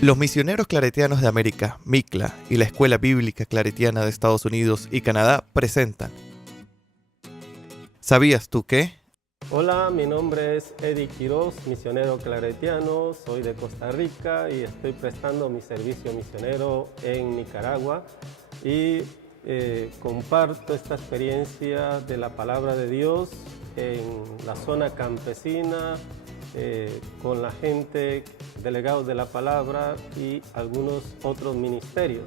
Los misioneros claretianos de América, MICLA, y la Escuela Bíblica Claretiana de Estados Unidos y Canadá presentan ¿Sabías tú qué? Hola, mi nombre es Eddie Quiroz, misionero claretiano, soy de Costa Rica y estoy prestando mi servicio misionero en Nicaragua y comparto esta experiencia de la palabra de Dios en la zona campesina, con la gente, delegados de la palabra y algunos otros ministerios.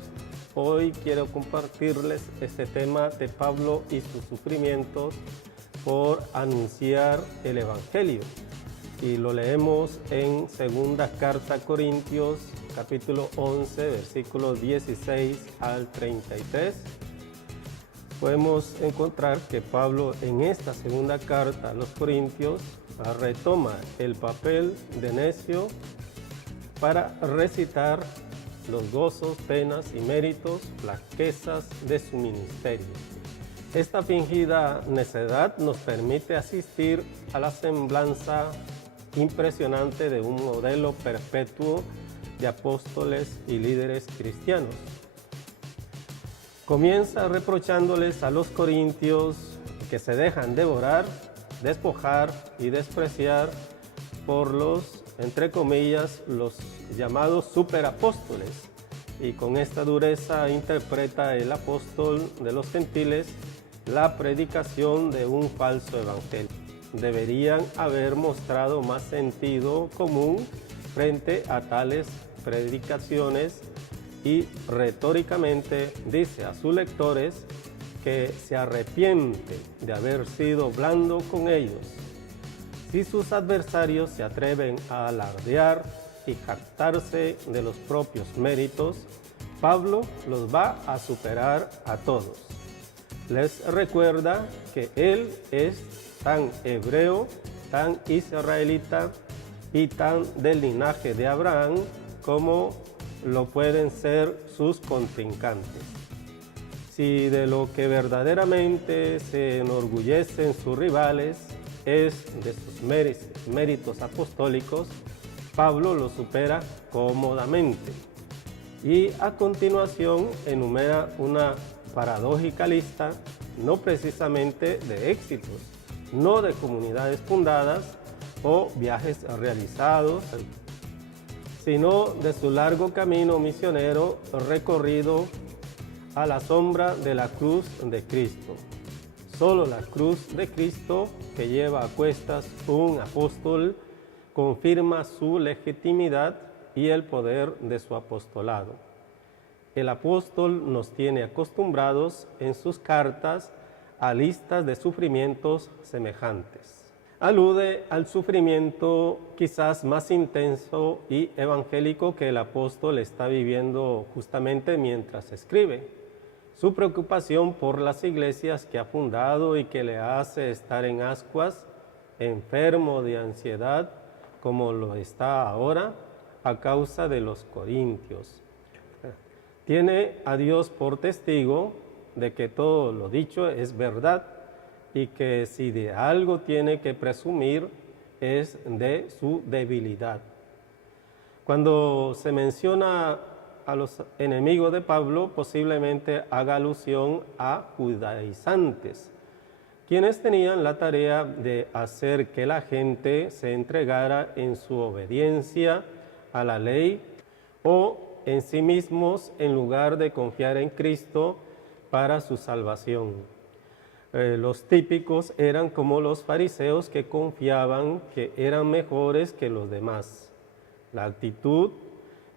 Hoy quiero compartirles este tema de Pablo y sus sufrimientos por anunciar el Evangelio. Y lo leemos en segunda carta a Corintios, capítulo 11, versículos 16 al 33. Podemos encontrar que Pablo en esta segunda carta a los Corintios retoma el papel de necio para recitar los gozos, penas y méritos, flaquezas de su ministerio. Esta fingida necedad nos permite asistir a la semblanza impresionante de un modelo perpetuo de apóstoles y líderes cristianos. Comienza reprochándoles a los corintios que se dejan devorar, despojar y despreciar por los, entre comillas, los llamados superapóstoles. Y con esta dureza interpreta el apóstol de los gentiles la predicación de un falso evangelio. Deberían haber mostrado más sentido común frente a tales predicaciones y retóricamente dice a sus lectores que se arrepiente de haber sido blando con ellos. Si sus adversarios se atreven a alardear y jactarse de los propios méritos, Pablo los va a superar a todos. Les recuerda que él es tan hebreo, tan israelita y tan del linaje de Abraham como lo pueden ser sus contrincantes. Si de lo que verdaderamente se enorgullecen sus rivales es de sus méritos apostólicos, Pablo los supera cómodamente. Y a continuación enumera una paradójica lista, no precisamente de éxitos, no de comunidades fundadas o viajes realizados, sino de su largo camino misionero recorrido a la sombra de la cruz de Cristo. Solo la cruz de Cristo, que lleva a cuestas un apóstol, confirma su legitimidad y el poder de su apostolado. El apóstol nos tiene acostumbrados en sus cartas a listas de sufrimientos semejantes. Alude al sufrimiento quizás más intenso y evangélico que el apóstol está viviendo justamente mientras escribe. Su preocupación por las iglesias que ha fundado y que le hace estar en ascuas, enfermo de ansiedad, como lo está ahora, a causa de los corintios. Tiene a Dios por testigo de que todo lo dicho es verdad y que si de algo tiene que presumir es de su debilidad. Cuando se menciona a los enemigos de Pablo, posiblemente haga alusión a judaizantes, quienes tenían la tarea de hacer que la gente se entregara en su obediencia a la ley o en sí mismos en lugar de confiar en Cristo para su salvación. Los típicos eran como los fariseos que confiaban que eran mejores que los demás. La actitud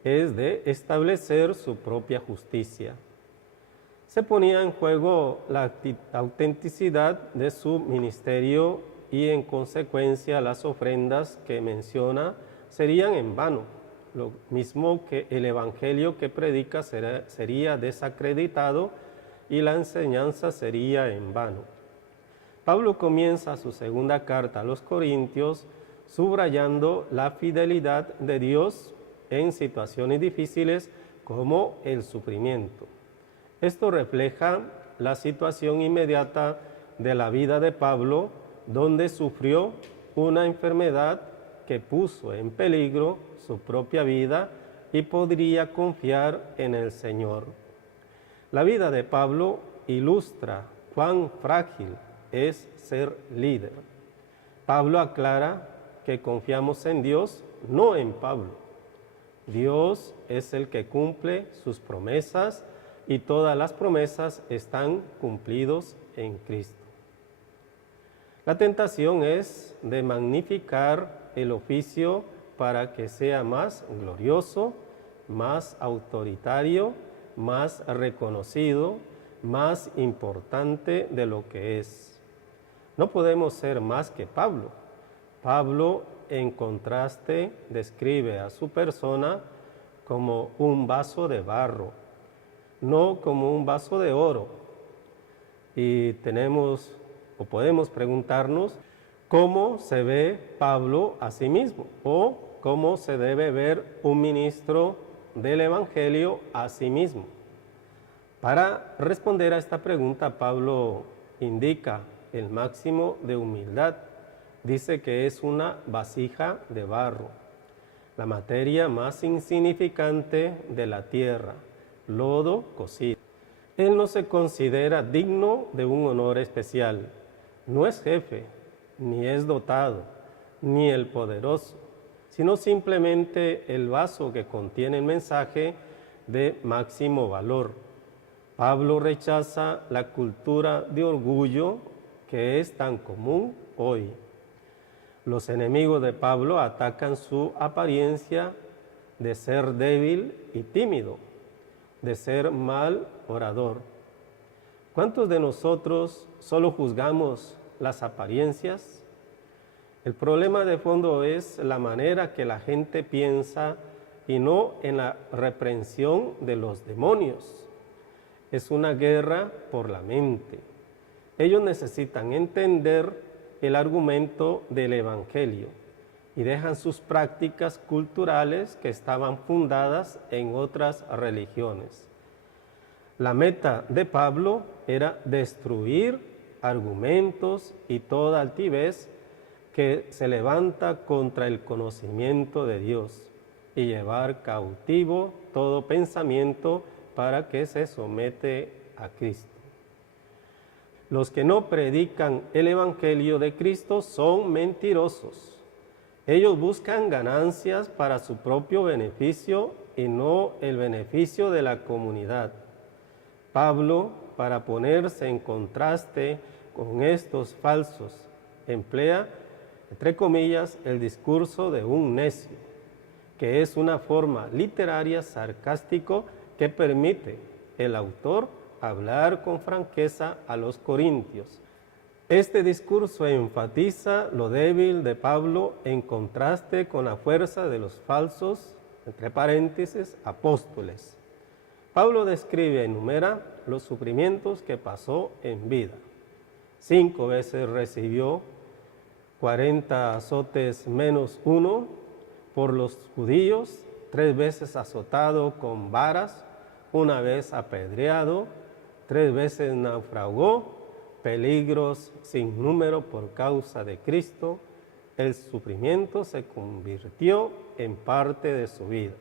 es de establecer su propia justicia. Se ponía en juego la autenticidad de su ministerio y en consecuencia las ofrendas que menciona serían en vano. Lo mismo que el evangelio que predica sería desacreditado y la enseñanza sería en vano. Pablo comienza su segunda carta a los Corintios subrayando la fidelidad de Dios en situaciones difíciles como el sufrimiento. Esto refleja la situación inmediata de la vida de Pablo, donde sufrió una enfermedad que puso en peligro su propia vida y podría confiar en el Señor. La vida de Pablo ilustra cuán frágil es ser líder. Pablo aclara que confiamos en Dios, no en Pablo. Dios es el que cumple sus promesas y todas las promesas están cumplidos en Cristo. La tentación es de magnificar el oficio para que sea más glorioso, más autoritario, más reconocido, más importante de lo que es. No podemos ser más que Pablo. Pablo, en contraste, describe a su persona como un vaso de barro, no como un vaso de oro. Y podemos preguntarnos cómo se ve Pablo a sí mismo o cómo se debe ver un ministro del Evangelio a sí mismo. Para responder a esta pregunta, Pablo indica el máximo de humildad. Dice que es una vasija de barro, la materia más insignificante de la tierra, lodo cocido. Él no se considera digno de un honor especial. No es jefe, ni es dotado, ni el poderoso, sino simplemente el vaso que contiene el mensaje de máximo valor. Pablo rechaza la cultura de orgullo que es tan común hoy. Los enemigos de Pablo atacan su apariencia de ser débil y tímido, de ser mal orador. ¿Cuántos de nosotros solo juzgamos las apariencias? El problema de fondo es la manera que la gente piensa y no en la reprensión de los demonios. Es una guerra por la mente. Ellos necesitan entender el argumento del Evangelio y dejan sus prácticas culturales que estaban fundadas en otras religiones. La meta de Pablo era destruir argumentos y toda altivez que se levanta contra el conocimiento de Dios y llevar cautivo todo pensamiento para que se somete a Cristo. Los que no predican el Evangelio de Cristo son mentirosos. Ellos buscan ganancias para su propio beneficio y no el beneficio de la comunidad. Pablo, para ponerse en contraste con estos falsos, emplea, entre comillas, el discurso de un necio, que es una forma literaria sarcástico que permite el autor hablar con franqueza a los corintios. Este discurso enfatiza lo débil de Pablo en contraste con la fuerza de los falsos, entre paréntesis, apóstoles. Pablo describe, enumera los sufrimientos que pasó en vida. 5 veces recibió 40 azotes menos 1 por los judíos, 3 veces azotado con varas, 1 vez apedreado, 3 veces naufragó, peligros sin número por causa de Cristo. El sufrimiento se convirtió en parte de su vida.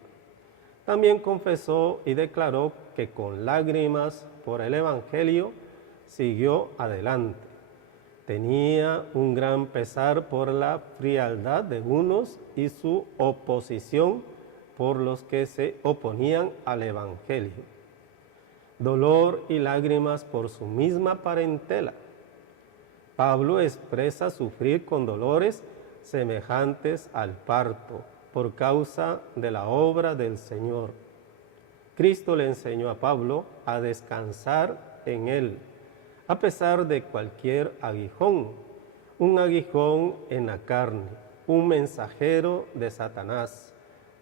También confesó y declaró que con lágrimas por el Evangelio siguió adelante. Tenía un gran pesar por la frialdad de unos y su oposición por los que se oponían al Evangelio. Dolor y lágrimas por su misma parentela. Pablo expresa sufrir con dolores semejantes al parto por causa de la obra del Señor. Cristo le enseñó a Pablo a descansar en él, a pesar de cualquier aguijón, un aguijón en la carne, un mensajero de Satanás,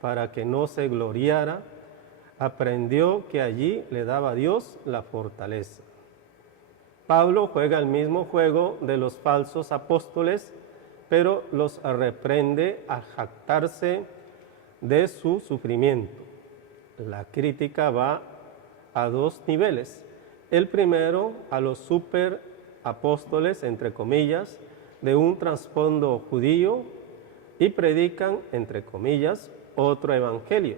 para que no se gloriara. Aprendió que allí le daba a Dios la fortaleza. Pablo juega el mismo juego de los falsos apóstoles, pero los reprende a jactarse de su sufrimiento. La crítica va a 2 niveles. El primero, a los superapóstoles, entre comillas, de un trasfondo judío y predican, entre comillas, otro evangelio.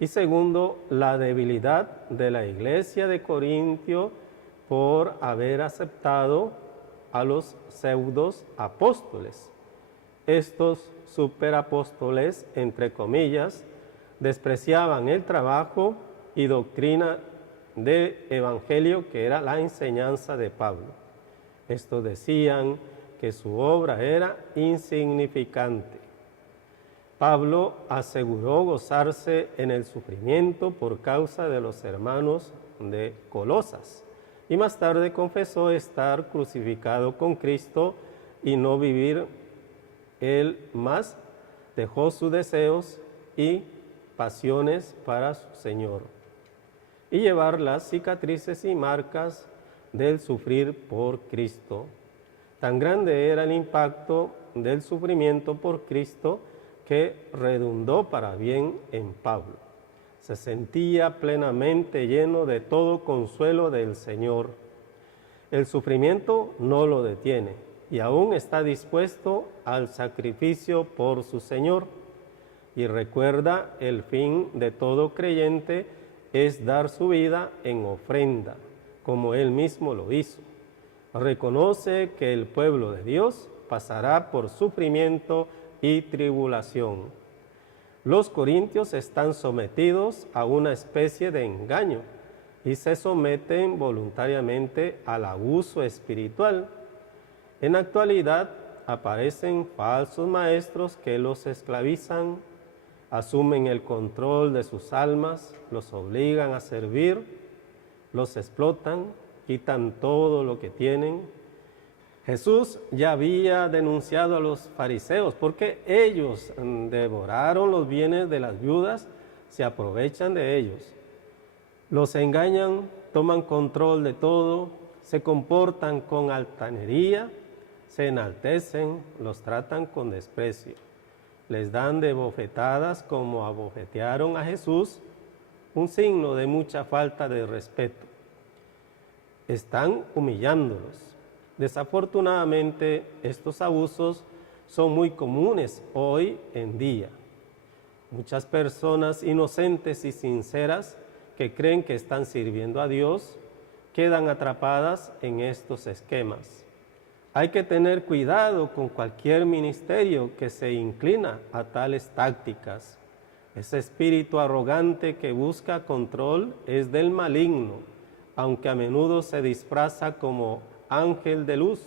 Y segundo, la debilidad de la iglesia de Corintio por haber aceptado a los pseudos apóstoles. Estos superapóstoles, entre comillas, despreciaban el trabajo y doctrina del evangelio, que era la enseñanza de Pablo. Estos decían que su obra era insignificante. Pablo aseguró gozarse en el sufrimiento por causa de los hermanos de Colosas, y más tarde confesó estar crucificado con Cristo y no vivir él más, dejó sus deseos y pasiones para su Señor, y llevar las cicatrices y marcas del sufrir por Cristo. Tan grande era el impacto del sufrimiento por Cristo que redundó para bien en Pablo. Se sentía plenamente lleno de todo consuelo del Señor. El sufrimiento no lo detiene y aún está dispuesto al sacrificio por su Señor. Y recuerda, el fin de todo creyente es dar su vida en ofrenda, como Él mismo lo hizo. Reconoce que el pueblo de Dios pasará por sufrimiento y tribulación. Los corintios están sometidos a una especie de engaño y se someten voluntariamente al abuso espiritual. En la actualidad aparecen falsos maestros que los esclavizan, asumen el control de sus almas, los obligan a servir, los explotan, quitan todo lo que tienen. Jesús ya había denunciado a los fariseos porque ellos devoraron los bienes de las viudas, se aprovechan de ellos. Los engañan, toman control de todo, se comportan con altanería, se enaltecen, los tratan con desprecio. Les dan de bofetadas como abofetearon a Jesús, un signo de mucha falta de respeto. Están humillándolos. Desafortunadamente, estos abusos son muy comunes hoy en día. Muchas personas inocentes y sinceras que creen que están sirviendo a Dios quedan atrapadas en estos esquemas. Hay que tener cuidado con cualquier ministerio que se inclina a tales tácticas. Ese espíritu arrogante que busca control es del maligno, aunque a menudo se disfraza como ángel de luz.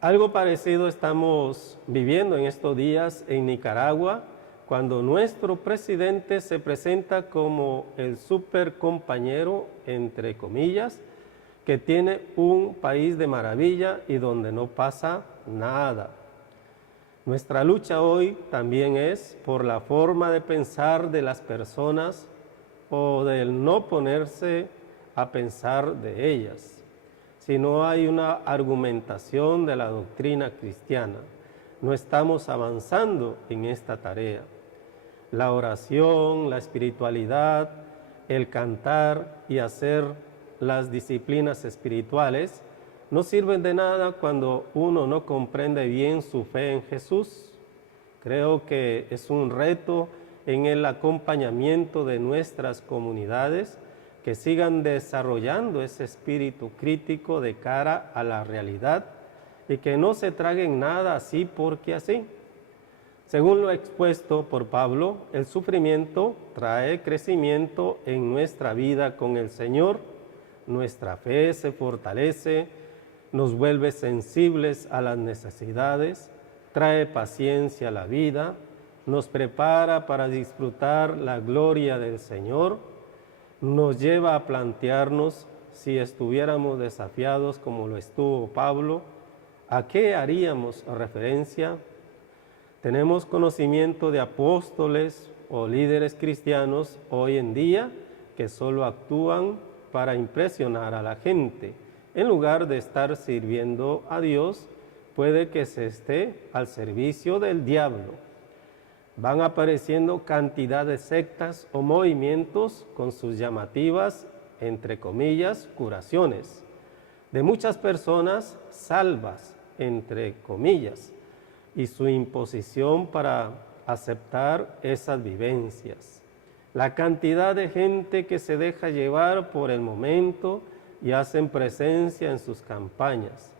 Algo parecido estamos viviendo en estos días en Nicaragua, cuando nuestro presidente se presenta como el super compañero, entre comillas, que tiene un país de maravilla y donde no pasa nada. Nuestra lucha hoy también es por la forma de pensar de las personas o del no ponerse a pensar de ellas. Si no hay una argumentación de la doctrina cristiana, no estamos avanzando en esta tarea. La oración, la espiritualidad, el cantar y hacer las disciplinas espirituales no sirven de nada cuando uno no comprende bien su fe en Jesús. Creo que es un reto en el acompañamiento de nuestras comunidades que sigan desarrollando ese espíritu crítico de cara a la realidad y que no se traguen nada así porque así. Según lo expuesto por Pablo, el sufrimiento trae crecimiento en nuestra vida con el Señor, nuestra fe se fortalece, nos vuelve sensibles a las necesidades, trae paciencia a la vida, nos prepara para disfrutar la gloria del Señor, nos lleva a plantearnos, si estuviéramos desafiados como lo estuvo Pablo, ¿a qué haríamos referencia? Tenemos conocimiento de apóstoles o líderes cristianos hoy en día que solo actúan para impresionar a la gente. En lugar de estar sirviendo a Dios, puede que se esté al servicio del diablo. Van apareciendo cantidad de sectas o movimientos con sus llamativas, entre comillas, curaciones, de muchas personas salvas, entre comillas, y su imposición para aceptar esas vivencias. la cantidad de gente que se deja llevar por el momento y hacen presencia en sus campañas.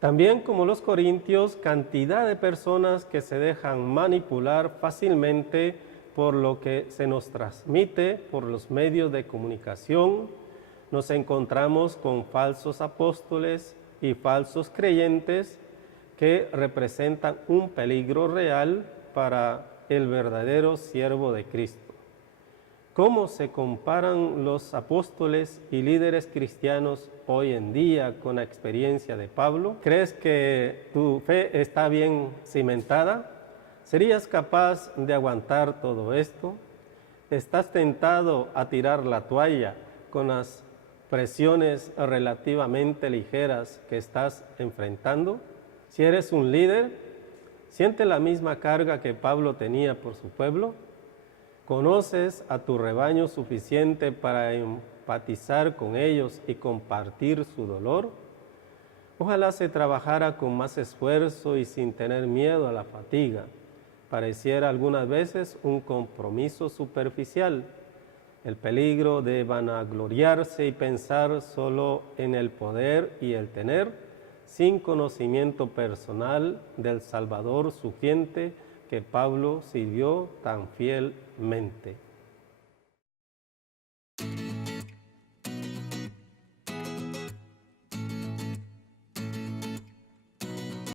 También, como los corintios, cantidad de personas que se dejan manipular fácilmente por lo que se nos transmite por los medios de comunicación. Nos encontramos con falsos apóstoles y falsos creyentes que representan un peligro real para el verdadero siervo de Cristo. ¿Cómo se comparan los apóstoles y líderes cristianos hoy en día con la experiencia de Pablo? ¿Crees que tu fe está bien cimentada? ¿Serías capaz de aguantar todo esto? ¿Estás tentado a tirar la toalla con las presiones relativamente ligeras que estás enfrentando? Si eres un líder, ¿siente la misma carga que Pablo tenía por su pueblo? ¿Conoces a tu rebaño suficiente para empatizar con ellos y compartir su dolor? Ojalá se trabajara con más esfuerzo y sin tener miedo a la fatiga. Pareciera algunas veces un compromiso superficial. El peligro de vanagloriarse y pensar solo en el poder y el tener, sin conocimiento personal del Salvador sufriente que Pablo sirvió tan fielmente.